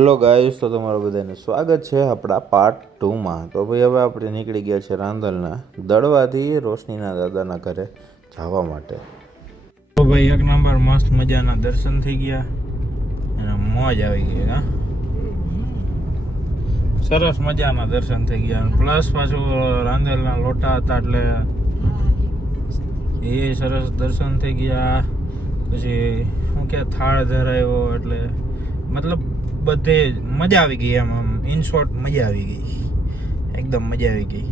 Hello guys, તો તમારું બધાને સ્વાગત છે આપણા પાર્ટ 2માં. તો ભાઈ હવે આપણે નીકળી ગયા છે રાંદલના દડવાથી રોશનીના દાદાના ઘરે જવા માટે. તો ભાઈ એક નંબર મસ્ત મજાના દર્શન થઈ ગયા અને મોજ આવી ગઈ. હા, સરસ મજાના દર્શન થઈ ગયા. પ્લસ પાછું રાંદલના લોટા હતા એટલે એ સરસ દર્શન થઈ ગયા. પછી શું કે થાળ ધરાયો એટલે મતલબ બધે મજા આવી ગઈ. આમ ઇન શોર્ટ મજા આવી ગઈ, એકદમ મજા આવી ગઈ.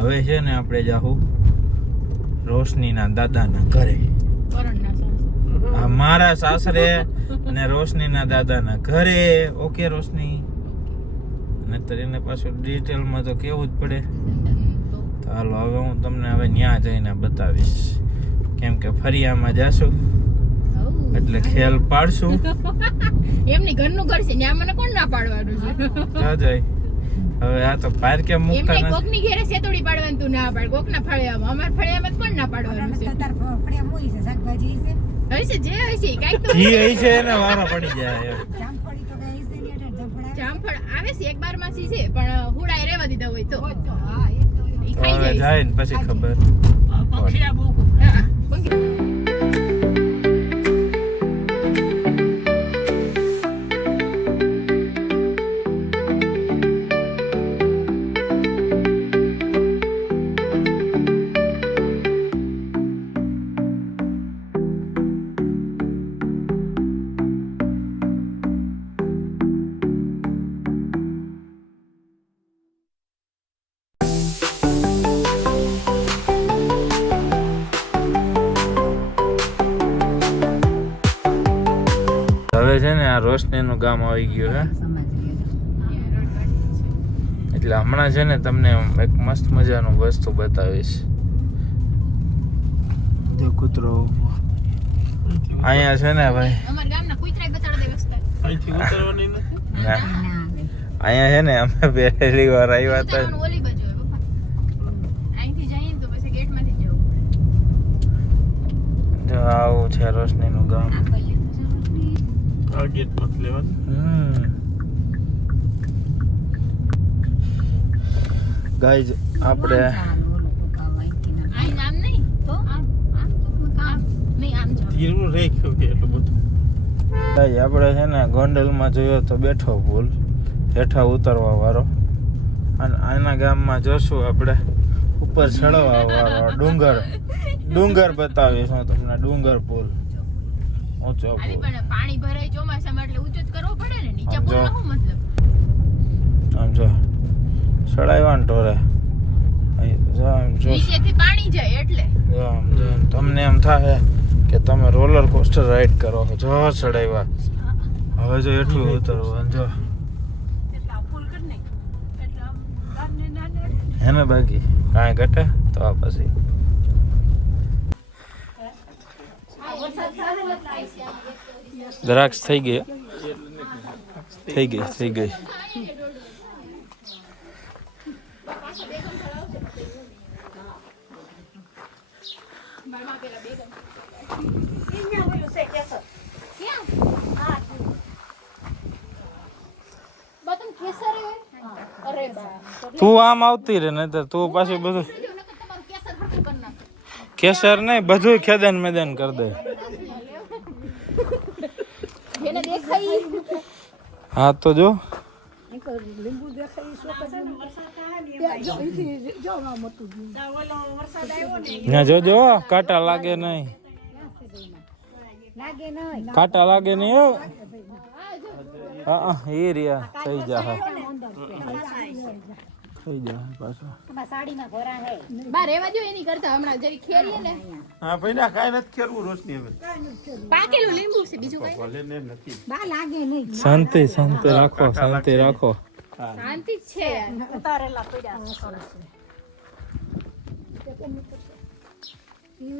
હવે છે ને આપણે જાહું રોશનીના દાદાના ઘરે. મારા સાસરે અને રોશનીના દાદાના ઘરે. ઓકે રોશની, નહીતર એને પાછું ડિટેલમાં તો કેવું જ પડે. તો હાલો હવે હું તમને હવે ત્યાં જઈને બતાવીશ, કેમ કે ફરિયામાં જાશું એટલે ખેલ પાડશું. એમની ઘરનું ઘર છે, ત્યાં મને કોણ ના પાડવાનું છે? જાજય હવે આ તો બહાર કેમ મૂકતા નથી. કોકની ઘરે સેતોડી પાડવાનું તું ના પાડ, કોકના ફળિયામાં. અમાર ફળિયામાં કોણ ના પાડવાનું છે? તાર ફળિયા મોઈ છે, શાકભાજી છે, હશે જે હશે કાઈ તો જી હશે એને વારો પડી જાય. જામફળી તો કઈ છે ને, એટલે જામફળ આવે છે એક બાર માં છે, પણ હુડાઈ રહેવા દીધા હોય તો હા એ તો ઈ ખાઈ જાય ને પછી ખબર. પંખીડા બહુ હવે છે ને આ રોશનીનું ગામ આવી ગયું હે, એટલે હમણાં છે ને તમને એક મસ્ત મજાનું વસ્તુ બતાવીશ. જો કૂતરો અહીંયા છે ને ભાઈ, અમાર ગામના કૂતરાય બતાડ દે વસ્તા અહીંથી ઉતરવાની નથી. અહીંયા છે ને અમે પહેલી વાર આવ્યા હતા. ઓલી બાજુ હે પપ્પા, અહીંથી જઈએ તો પછી ગેટમાંથી જવું પડે. જો આવું છે રોશનીનું ગામ. આ ગેટ મત લેવાનું. ગાઈઝ આપણે આઈ નામ નહીં તો આમ નહીં આમ જો ધીરું રાખ્યું કે એટલું બધું. ગાઈઝ આપણે છે ને ગોંડલમાં જોયો તો બેઠો પુલ, હેઠા ઉતરવા વાળો, અને આના ગામમાં જોશું આપણે ઉપર ચડવા વાળો ડુંગર બતાવીશું તમને. ડુંગર પુલ, ઊંચો પુલ. પણ પાણી ભરાય ચોમાસામાં એટલે ઊંચો જ કરવો પડે ને, નીચે પુલ નો શું મતલબ? આમ જો ચડાવ્યા ને ઢોરે, નીચેથી પાણી જાય એટલે તમને એમ થાય કે તમે રોલર કોસ્ટર રાઈડ કરો. જો ચડાવ્યા, હવે જો એટલું ઉતરવું. જો હે ને બાકી કાંઈ ઘટે તો આ પછી દ્રાક્ષ થઈ ગઈ. તું આમ આવતી રે, નહીં તો તું પાછી બધું કેસર નહીં, બધું ખેદાન મેદાન કરી દે. હા તો જો જોજો કાંટા લાગે નહીં, કાંટા લાગે નહીં. હા એ રહ્યા થઈ જાય, થઈ જાય પાછો. બા રેવા જો એની કરતા હમણાં જરી ખેરીએ ને. હા ભાઈ કાંઈ નથી ખેરવું રોશની. હવે પાકેલું લીંબુ છે, બીજું કઈ ભલે ને નથી. બા લાગે નહીં. શાંતિ રાખો, શાંતિ રાખો. શાંતિ જ છે. ઉતારેલા પડ્યા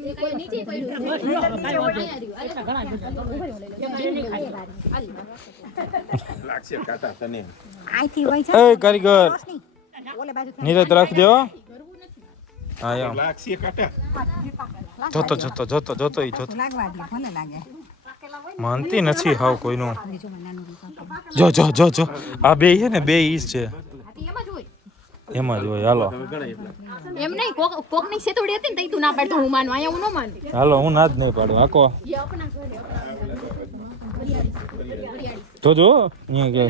છે કોઈ નીચે લાગશે કાતા તને. એ કારીગર નીરજ રાખજો. હા એમ લાગશે કાટા. જોતો ઈ જોતો. લાગવા દે, ભલે લાગે. માનતી નથી હાવ કોઈનું. જો જો જો જો આ બે છે ને બે ઈસ છે એમાં જ હોય. હાલો એમ નહીં કોક ની સેતોડી હતી ને તઈ તું ના પાડતો હું માનું આયા હું ન માનું હાલો હું ના જ નહીં પાડું. આકો ये अपना घर है તો જો અહીંયા કે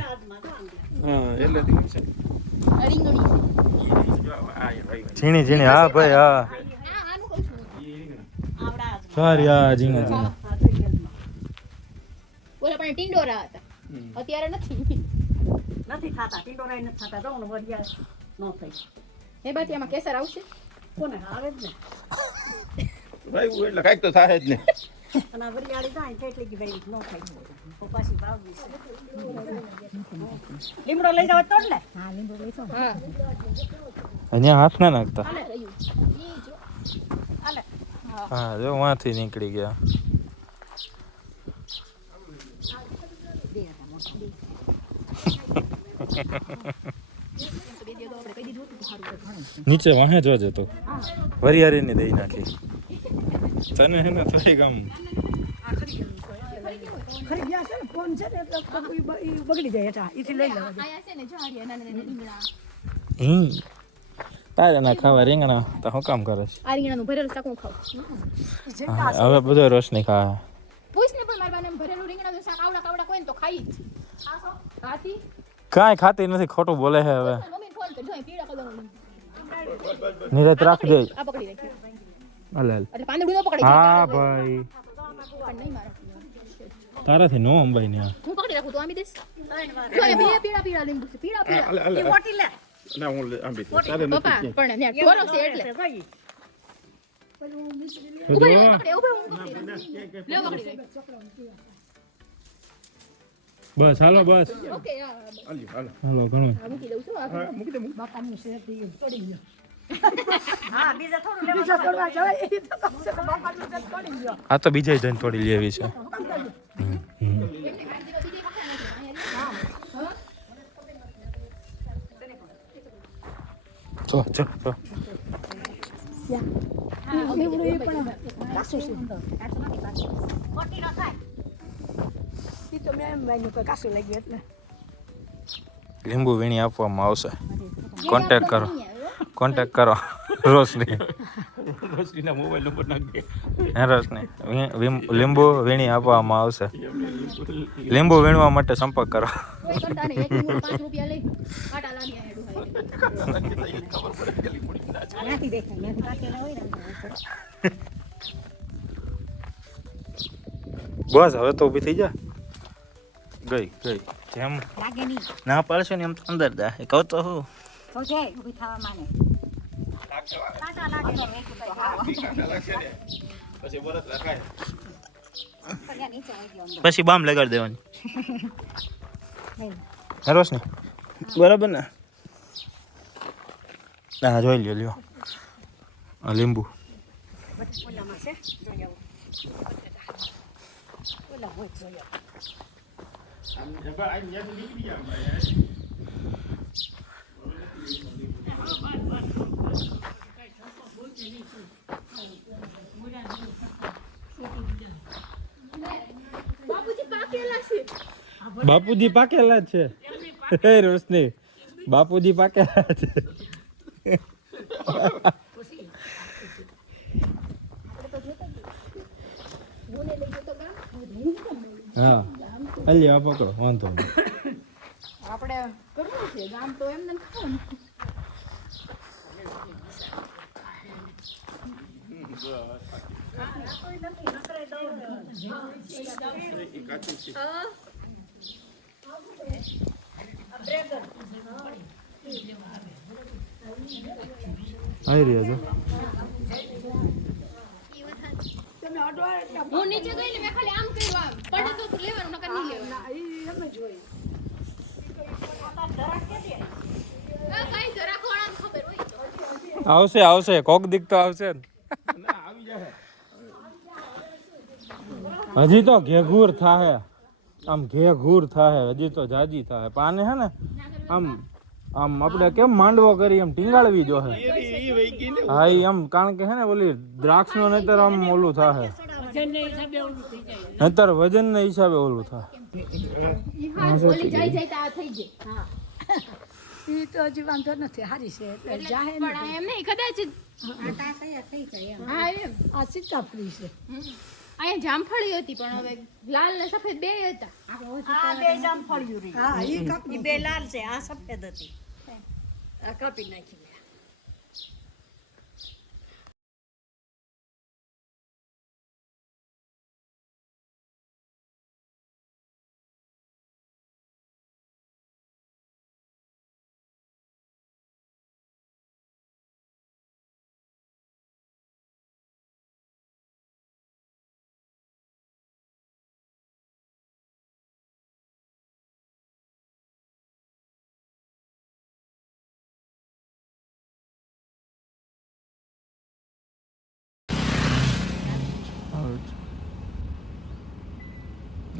હા એટલે રીંગણી ઝીણી ઝીણી. હા ભાઈ હા આનું કહું છું સારી હા ઝીણા ઝીણા. ઓલા પણ ટિંડોરા હતા અત્યારે નથી નથી ખાતા ટીંડોરાય નથી ખાતા જો ને વરિયાળ નો થઈ એ બાકી આમાં કેસર આવશે કોને આવે જ ને ભાઈ એટલે કાંઈક તો થાય જ ને. અને આ વરિયાળી જાય તો એટલે કે ભાઈ નો થાય તો પાછી ભાવવી છે લીમડો લઈ જાવ તો ને હા લીમડો લઈ જાવ હા અહીંયા હાથ ના નાખતા. હાલે રહ્યું ઈ જો હાલે હા જો વાંથી નીકળી ગયા. નીચે વાહે જોજે તો વરિયાળી ને દઈ નાખી તને હે ને થોડીક આમ ખરી ગયા છે ને ફોન છે ને એટલે કોઈ બગડી જાય એટલે ઈથી લઈ લેવા આયા છે ને ઝાડિયા નાના નાના રીંગણા તારે ના ખાવા રીંગણા તો હું કામ કરે છે. આ રીંગણાનું ભરેલું શાક હું ખાઉં હા, હવે બધો રોશની ખા. પૂછ ને પણ મારા બાને ભરેલું રીંગણાનું શાક આવડા કાવડા કોઈ ને તો ખાઈ જ ખાતી કાંઈ ખાતી નથી ખોટું બોલે છે હવે. મમ્મી ફોન કરજો અહીં પીળા કલરનું નિરત રાખ દે. આ પકડી રાખી હાલ હાલ. એટલે પાંદડું ન પકડી હા ભાઈ પણ નહીં મારે તારાથી નો અંબાઈ ને હું પકડી રાખું તો આમી દઈશ જો એ બે પીળા પીળા લીંબુ છે પીળા પીળા હાલે હાલે એ મોટી લે ના હું આંબી દઉં. તારે નથી પપ્પા ક્યાંય. પણ ત્યાં ઢોલો છે એટલે ભાઈ ઉભા રહો, પકડી, ઉભા રહો, હું પકડી રાખું. લે પકડી રાખ. બસ હાલો બસ ઓકે આ હાલ્યો, હાલો. હાલો ઘણું. મૂકી દઉં છું આ હા, મૂકી દે, મૂકી દે. બાપાનું શેર થી તોડી ગયો હા બીજા થોડું લેવા બીજા તોડવા જવાય એ તો બાપાનું શેર તોડી ગયો આ તો બીજા જઈને થોડી લેવી છે. ચો ચો ચો. મોટી ન થાય ઈ તો મેં એમ વાયનું કે કાસું લાગ્યું એટલે લીંબુ વીણી આપવામાં આવશે. કોન્ટેક્ટ કરો કોન્ટેક્ટ કરો રોશની. રોશનીના મોબાઈલ નંબર નાખી દે. હે રોશની લીંબુ વીણી આપવામાં આવશે. લીંબુ વીણવા માટે સંપર્ક કરો. કોઈ કરતા નહીં. એક લીંબુ 5 રૂપિયા લઈ આટા લાવી આડું આનાથી દેખાય મેં કાકેલા હોય ને બસ હવે તો ઊભી થઈ જા. ગઈ ગઈ જેમ લાગે નહીં ના પાડશે ને એમ તો અંદર જા. કહું તો હું તો છે ઊભી થવા માને કાંટા લાગે ને એક પછી વરસ રખાય. પગ્યા નીચે આવી ગયો અંદર પછી બામ લગાડી દેવાની. હે રોશની બરાબર ને? હા જોઈ લ્યો લ્યો આ લીંબુ. ઓલામાં છે જોઈ આવું ઓલા હોય જોઈ આવું બાપુજી પાકેલા છે. બાપુજી પાકેલા જ છે. હે રોશની બાપુજી પાકેલા છે. હા હાલી આ પકડો વાંધો નહીં. આપણે કરવું છે ગામ તો એમને ખાવું. આવી રહ્યો છો. હું નીચે ગઈ ને મેં ખાલી આમ કર્યું આમ પડે તો લેવાનું નકર નહીં લેવાનું. આ કાંઈ જરા ખોળાને ખબર હોય તો. આવશે આવશે કોક દીક તો આવશે ને. હજી તો ઘેઘૂર થાહે આમ ઘેઘૂર થાહે હજી તો જાજી થાહે. પાને હે ને આમ આમ આપણે કેમ માંડવો કરી એમ ટીંગાળવી જો હે. હા ઈ એમ કારણ કે હે ને ઓલી દ્રાક્ષ નો નહીતર આમ ઓલું થાહે. અત્યારે વજન ના હિસાબે ઓલું થાય. ઓલી જાય જાય તો આ થઈ જાય. ઈ તો હજી વાંધો નથી, હારી છે એટલે જાહે પણ આ એમ નહીં કદાચ હા એમ આ સીતાફળી છે. અહીંયા જામફળી હતી પણ હવે લાલ ને સફેદ બે હતા. આ બે જામફળિયું રહી. હા ઈ કાપી ઈ બે લાલ છે, આ સફેદ હતી. આ કાપી નાખી.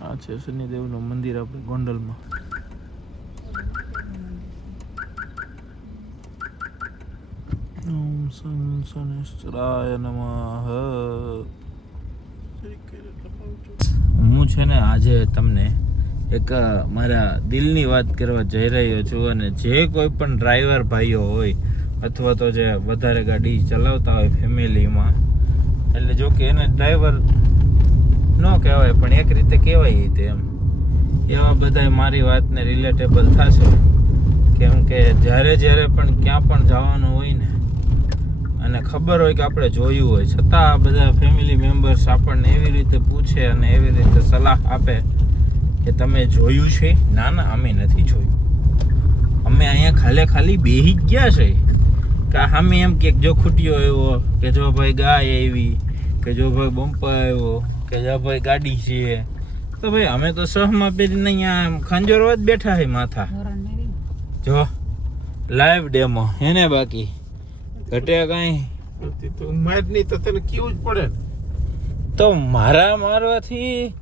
આ છે શનિદેવનું મંદિર આપણે ગોંડલમાં. ઓમ શનેશ્વરાય નમઃ. હું છે ને આજે તમને એક મારા દિલની વાત કરવા જઈ રહ્યો છું, અને જે કોઈ પણ ડ્રાઈવર ભાઈઓ હોય અથવા તો જે વધારે ગાડી ચલાવતા હોય ફેમિલીમાં, એટલે જો કે એને ડ્રાઈવર ન કહેવાય પણ એક રીતે કહેવાય તે એમ, એવા બધા મારી વાતને રિલેટેબલ થશે. કેમ કે જ્યારે પણ ક્યાં પણ જવાનું હોય ને, અને ખબર હોય કે આપણે જોયું હોય, છતાં આ બધા ફેમિલી મેમ્બર્સ આપણને એવી રીતે પૂછે અને એવી રીતે સલાહ આપે કે તમે જોયું છે? ના ના, અમે નથી જોયું. અમે અહીંયા ખાલી બેહી જ ગયા છે કે અમે એમ કે જો ખૂટ્યો આવ્યો, કે જો ભાઈ ગાય આવી, કે જો ભાઈ બમ્પર આવ્યો, કે જો ભાઈ ગાડી છે, તો ભાઈ અમે તો સહમાં પહેરીને અહીંયા ખંજોરવા જ બેઠા છે માથા. જો લાઈવ ડેમો એને બાકી ઘટે કઈ તો માર નહીં તો તને કેવું જ પડે ને. તો મારા મારવાથી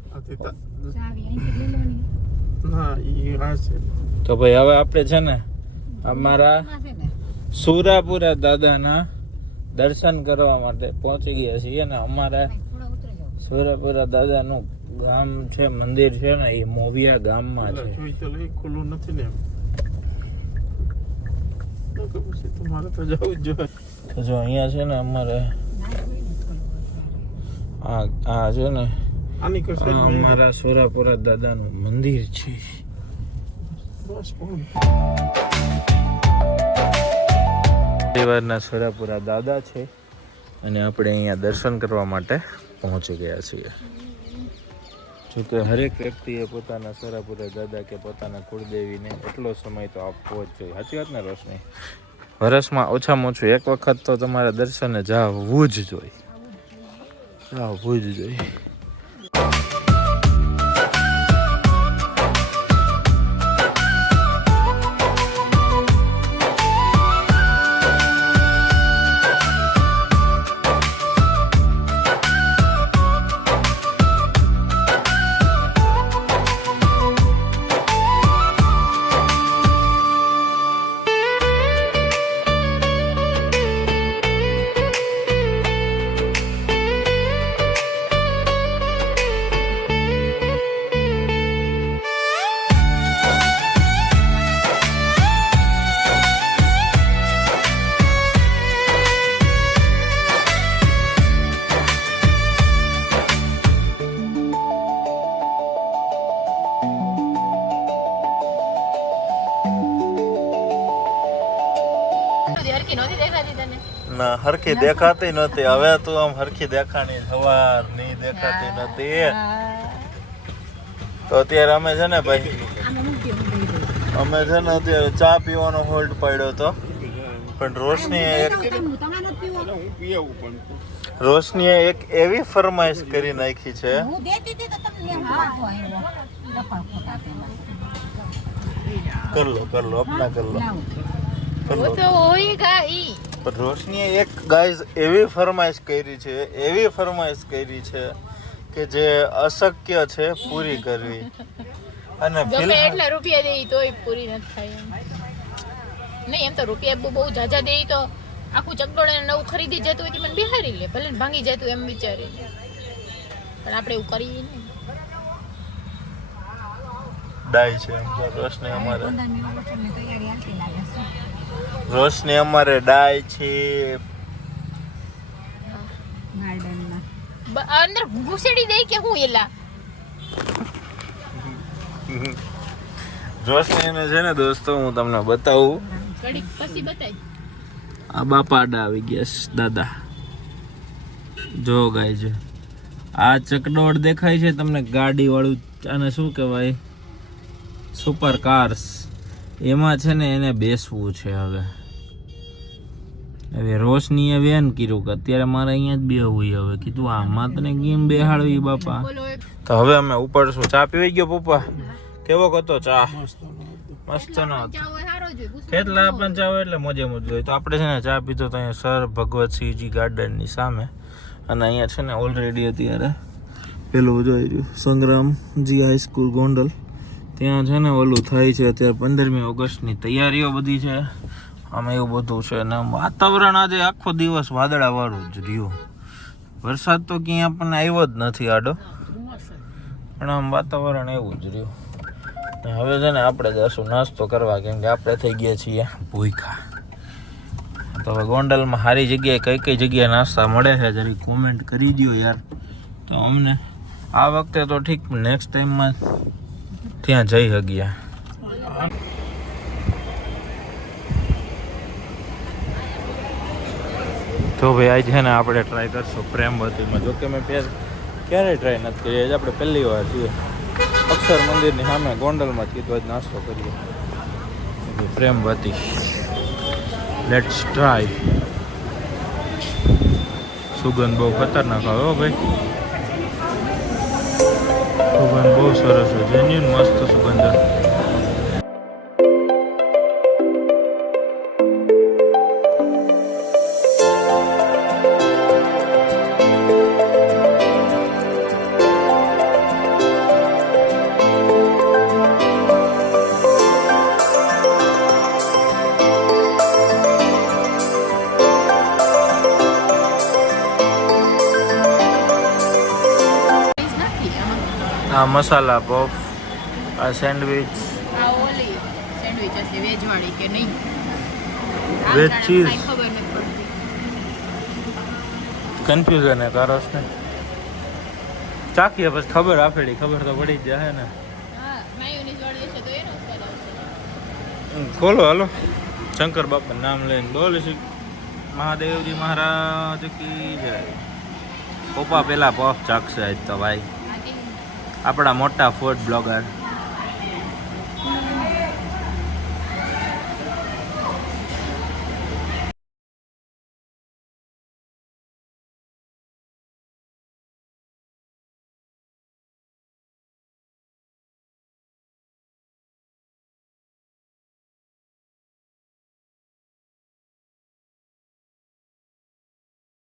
ના ઈ આ છે. તો ભાઈ હવે આપણે છે ને અમારા સુરાપુરા દાદાના દર્શન કરવા માટે પહોંચી ગયા છીએ, ને અમારા સુરાપુરા દાદાનું ગામ છે, મંદિર છે ને, એ મોવિયા ગામમાં છે. જોઈ તો લઈ, ખુલ્લું નથી ને એમ. તો પછી તમારે તો જવું જ જોઈએ. તો જો અહીંયા છે ને અમારે આ છે ને આની કરશે આ અમારા સુરાપુરા દાદાનું મંદિર છે. બસ કોણ પરિવારના સુરાપુરા દાદા છે, અને આપણે અહીંયા દર્શન કરવા માટે પહોંચી ગયા છીએ. જોકે હરેક વ્યક્તિએ પોતાના સુરાપુરા દાદા કે પોતાના કુળદેવીને એટલો સમય તો આપવો જ જોઈએ. સાચી વાત ને રોશની? વર્ષમાં ઓછામાં ઓછું એક વખત તો તમારે દર્શને જવું જ જોઈએ. ના હરખી દેખાતી નહોતી, હવે તું આમ હરખી દેખાણી સવાર ની દેખાતી નથી. તો અત્યારે અમે છે ને ભાઈ, અમે છે ને અત્યારે ચા પીવાનો હોલ્ડ પડ્યો હતો, પણ રોશનીએ એક એવી ફરમાઈશ કરી નાખી છે. કર લો અપના કર લો. પણ રોશનીએ એક ગાઈઝ એવી ફરમાઈશ કરી છે કે જે અશક્ય છે પૂરી કરવી, અને ગમે એટલા રૂપિયા દેઈ તોય પૂરી નથી થાય એમ. નહીં એમ તો રૂપિયા બહુ જાજા દેઈ તો આખું ચકડોળે નવું ખરીદી જતું હોય તો મને બિહારી લે, ભલે ભાંગી જતું એમ વિચારી. પણ આપણે એવું કરીએ ને. ડાય છે એમ તો રોશની અમારે. પંદરમી ઓગસ્ટની તૈયારી હાલતી લાગે છે. રોશની અમારે ડાય છે. ગાર્ડનમાં અંદર ઘૂસેડી દે કે હું એલા. રોશનીને છે ને દોસ્તો હું તમને બતાવું. ઘડી પછી બતાય. આ બાપા આડા આવી ગયા છે દાદા. જો ગાય છે આ ચકડોળ દેખાય છે તમને ગાડી વાળું, આને શું કહેવાય, સુપર કાર્સ. એમાં છે ને એને બેસવું છે. હવે રોશનીએ વેન કર્યું કે અત્યારે મારે અહીંયા જ બેહવું. હવે કીધું આમાં તને કેમ બેહાડવી બાપા. તો હવે અમે ઉપર શું ચા પીવી ગયો પપ્પા? કેવો હતો ચા? મસ્ત નો હતો. કેટલા પણ ચા હોય એટલે મોજે મોજ હોય. તો આપણે છે ને ચા પીધો તો અહીંયા સર ભગવતસિંહજી ગાર્ડનની સામે. અને અહીંયા છે ને ઓલરેડી અત્યારે પેલું જોઈ રહ્યું સંગ્રામજી હાઈસ્કૂલ ગોંડલ, ત્યાં છે ને ઓલું થાય છે અત્યારે 15મી ઓગસ્ટની તૈયારીઓ બધી છે. આમાં એવું બધું છે ને વાતાવરણ આજે આખો દિવસ વાદળાવાળું જ રહ્યું. વરસાદ તો ક્યાંય આપણને આવ્યો જ નથી આડો, પણ આમ વાતાવરણ એવું જ રહ્યું. હવે છે ને આપણે જશું નાસ્તો કરવા, કેમ કે આપણે થઈ ગયા છીએ ભૂખ્યા. તો હવે ગોંડલમાં સારી જગ્યાએ કઈ કઈ જગ્યાએ નાસ્તા મળે છે જરી કોમેન્ટ કરી દો યાર. તો અમને આ વખતે તો ઠીક, નેક્સ્ટ ટાઈમમાં ત્યાં જઈ શક્યા. તો ભાઈ આજે છે ને આપણે ટ્રાય કરશું પ્રેમવતીમાં. જોકે મેં ક્યારેય ટ્રાય નથી કરી, આજે આપણે પહેલી વાર છીએ. અક્ષર મંદિરની સામે ગોંડલમાં જ કીધું આજ નાસ્તો કરીએ પ્રેમવતી. Let's try. સુગંધ બહુ ખતરનાક આવે હો ભાઈ, સુગંધ બહુ સરસ છે, જેન્યુન મસ્ત સુગંધ. આ મસાલા પફ, આ સેન્ડવિચ, આ ઓલી સેન્ડવિચ હશે વેજ વાળી કે નહીં? Veg cheese. કાંઈ ખબર નથી પડતી. કન્ફ્યુઝન હે કારસ ને. ચાખીએ પછી ખબર આપેડી, ખબર તો પડી જ જાય ને. હા, માયોનીઝ વાળી હશે તો એનો સ્વાદ આવશે. ખોલો હાલો. શંકર બાપા નામ લઈને બોલીશું મહાદેવજી મહારાજ કી જય. પપ્પા પેલા પફ ચાખશે આજ તો ભાઈ, આપણા મોટા ફૂડ બ્લોગર.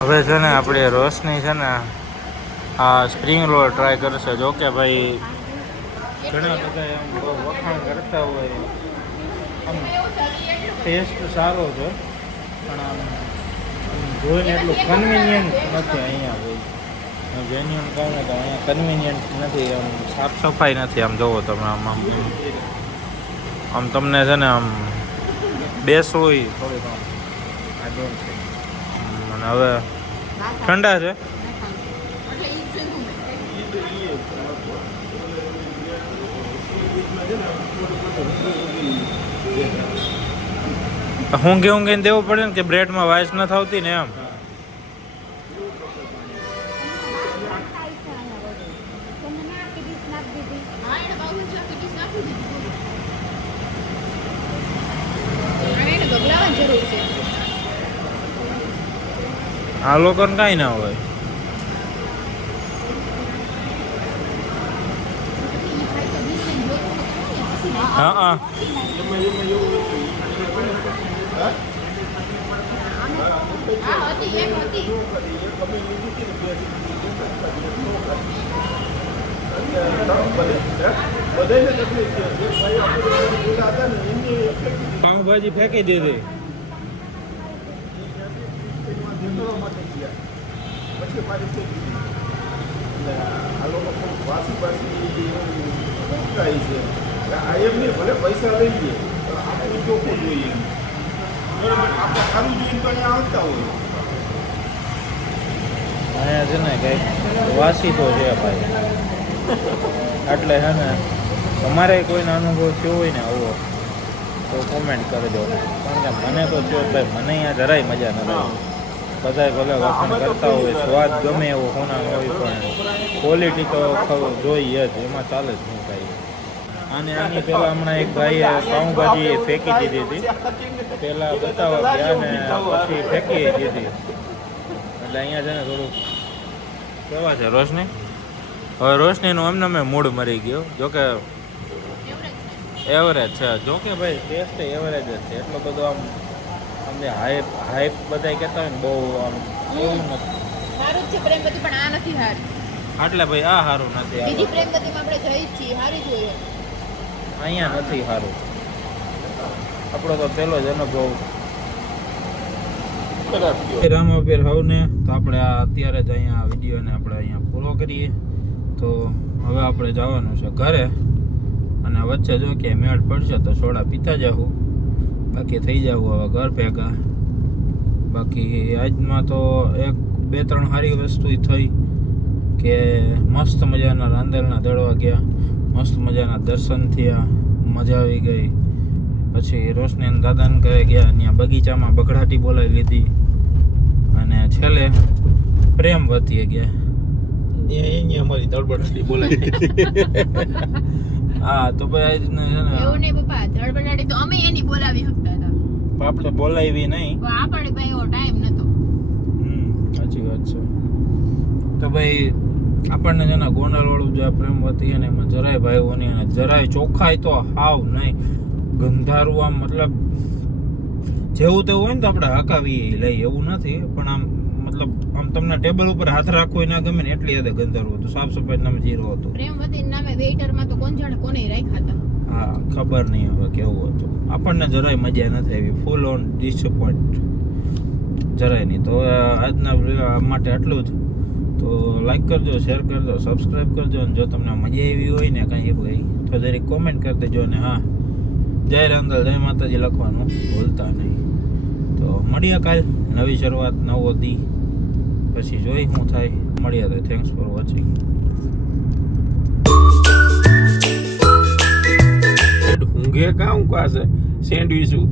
હવે છે ને આપણે રોશની છે ને આ સ્પ્રિંગ રોલ ટ્રાય કરશે. જો કે ભાઈ ઘણા બધા એમ બહુ વખાણ કરતા હોય, આમ ટેસ્ટ સારો છે, પણ આમ જોઈને એટલું કન્વિનિયન્ટ નથી અહીંયા હોય. જેન્યુઅન કહું ને તો અહીંયા કન્વિનિયન્ટ નથી, આમ સાફ સફાઈ નથી. આમ જોવો તમે આમ તમને છે ને આમ બેસવું હોય થોડીક આમ આઈ ડોન્ટ થિંક. અને હવે ઠંડા છે. ઊંઘે દેવું પડે ને કે બ્રેડમાં વાઇસ ન થતી ને એમ. આ લોકોને કાંઈ ના હોય. હા હા પાઉંભાજી ફેંકી દીધી. એટલે આ લોકો પણ વાસી ઉઠાય છે આ એમ નહીં ભલે પૈસા લઈ લે તો આપણે ચોખ્ખું જોઈએ બરાબર આપણે સારું જોઈને તો અહીંયા આવતા હોય અહીંયા છે ને કંઈક વાસી તો છે ભાઈ એટલે છે ને તમારે કોઈનો અનુભવ થયો હોય ને આવો તો કોમેન્ટ કરજો કારણ કે મને તો થયો જ ભાઈ મને અહીંયા જરાય મજા ન આવી બધાય ભલે વખાણ કરતા હોય સ્વાદ ગમે એવો કોનાનો હોય પણ ક્વોલિટી તો જોઈએ જ એમાં ચાલે જ નહીં કાંઈ અને આની પહેલાં હમણાં એક ભાઈએ પાઉંભાજી ફેંકી દીધી હતી પહેલાં બતાવવા ગયા ને પછી ફેંકી દીધી એટલે અહીંયા છે ને થોડુંક કેવા છે રોશની હવે રોશનીનું એમને મેં મૂડ મરી ગયો જોકે એવરેજ છે જોકે ભાઈ ટેસ્ટ એવરેજ જ છે એટલો બધો આમ અમને હાઈપ બધા કહેતા હોય ને બહુ આમ એવું નથી સારું જ છે પ્રેમવતી પણ આ નથી હાર એટલે ભાઈ આ સારું નથી બીજી પ્રેમવતીમાં આપણે જઈ જ છીએ હારી જોઈએ અહીંયા નથી સારું આપણો તો પહેલો જ અનુભવ રામાપીર હવને તો આપણે આ અત્યારે જ અહીંયા વિડીયોને આપણે અહીંયા પૂરો કરીએ તો હવે આપણે જવાનું છે ઘરે અને વચ્ચે જો કે મેળ પડશે તો સોડા પીતા જાઉં બાકી થઈ જવું હવે ઘર ભેગા બાકી આજમાં તો એક બે ત્રણ સારી વસ્તુ થઈ કે મસ્ત મજાના રાંદેલના દળવા ગયા મસ્ત મજાના દર્શન થયા મજા આવી ગઈ પછી રોશની અને દાદાને ઘરે ગયા ત્યાં બગીચામાં બગડાટી બોલાવી લીધી અને છેલ્લે પ્રેમવતીએ ગયા અહીંયા અમારી દળબડતી બોલાય હા તો ભાઈ આ રીતના છે ને એવું નહીં પપ્પા ધડબડાટી તો અમે એની બોલાવી શકતા હતા આપણે બોલાવી નહીં પણ આપણે ભાઈ એવો ટાઈમ નતો સાચી વાત છે તો ભાઈ આપણને છે ને ગોંડલવાળું જે પ્રેમવતી અને એમાં જરાય ભાઈઓની અને જરાય ચોખ્ખાઈ તો હાવ નહીં ગંધારું આમ મતલબ જેવું તેવું હોય ને તો આપણે હકાવી લઈ એવું નથી પણ આમ મતલબ આમ તમને ટેબલ ઉપર હાથ રાખવો ના ગમે ને એટલી હદે ગંધારું હતું સાફ સફાઈ નામે જીરો હતું પ્રેમવતી નામે વેઇટરમાં તો કોણ જાણે કોને રાખ્યા હતા હા ખબર નહીં હવે કેવું હતું આપણને જરાય મજા નથી આવી ફૂલ ઓન ડિસઅપોઇન્ટ જરાય નહીં તો આજના માટે આટલું જ તો લાઈક કરજો શેર કરજો સબસ્ક્રાઈબ કરજો અને જો તમને મજા આવી હોય ને કાંઈ ભાઈ તો જરીક કોમેન્ટ કરી દેજો ને હા જય રાંદલ જય માતાજી લખવાનું ભૂલતા નહીં તો મળીએ કાલ નવી શરૂઆત નવો દી પછી જોઈ શું થાય મળીએ તો થેન્ક્સ ફોર વોચિંગ ઊંઘે કાં ઊંઘાશે સેન્ડવીચું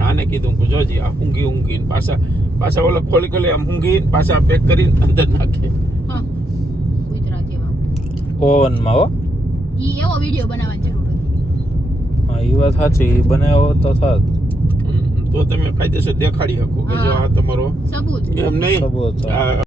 આને કીધું કે જોજી આ ઊંઘી પાછા ઓલા ખોલી આમ ઊંઘી પાછા પેક કરીને અંદર નાખે હા કૂતરા જેવા ઓવનમાં હો ઈ એવો વિડિયો બનાવવાની જરૂર હતી હા એ વાત સાચી બનાવ્યો તો થાત તો તમે કાયદેસર દેખાડી શકો કે જો આ તમારો સબૂત એમ નહીં સબૂત. આ